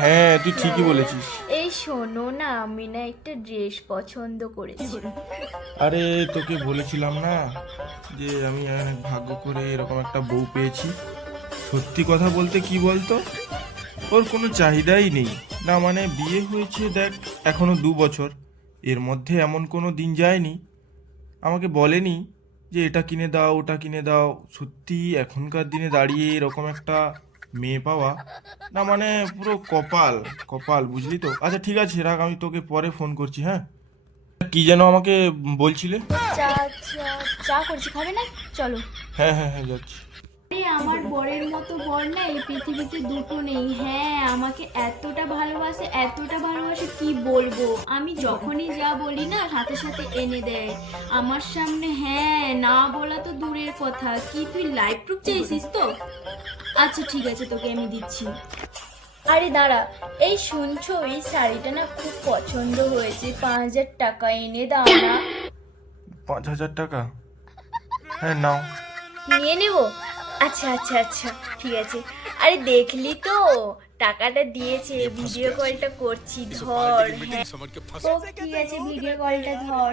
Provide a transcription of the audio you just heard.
হ্যাঁ, তুই ঠিকই বলেছিস। এই শোনো না, আমি না একটা ড্রেস পছন্দ করেছি। আরে, তোকে বলেছিলাম না যে আমি অনেক ভাগ্য করে এরকম একটা বউ পেয়েছি। সত্যি কথা বলতে কি বলতো, ওর কোনো চাহিদাই নেই। না মানে বিয়ে হয়েছে দেখ, এখনো 2 বছর, এর মধ্যে এমন কোনো দিন যায়নি আমাকে বলেনি যে এটা কিনে দাও ওটা কিনে দাও। সত্যি এখনকার দিনে দাঁড়িয়ে এরকম একটা মেয়ে পাওয়া, না মানে পুরো কপাল। কপাল, বুঝলি তো। আচ্ছা ঠিক আছে, রাখ, আমি তোকে পরে ফোন করছি, হ্যাঁ। কি যেন আমাকে বলছিলে? চা চা চা করছি, খাবে না? চলো। হ্যাঁ হ্যাঁ হ্যাঁ, যাচ্ছি। আরে আমার বরের মতো বর না এই পৃথিবীতে দুটো নেই। হ্যাঁ, আমাকে এতটা ভালোবাসে কি বলবো। আমি যখনই যা বলি না সাথে সাথে এনে দেয় আমার সামনে। হ্যাঁ, না বলা তো দূরের কথা, কি তুই লাইভ প্রুফ চাইছিস তো? আচ্ছা ঠিক আছে, তোকে আমি দিচ্ছি। আরে দাঁড়া, এই শুনছো, এই শাড়িটা না খুব পছন্দ হয়েছে, 5,000 টাকা, এনে দাও না। 5,000 টাকা? হ্যাঁ, নাও। নিয়ে নেব। আচ্ছা আচ্ছা আচ্ছা, ঠিক আছে। আরে দেখলি তো, টাকাটা দিয়েছে, ভিডিও কলটা করছি, ধর। হ্যাঁ, ও ঠিক আছে, ভিডিও কলটা ধর।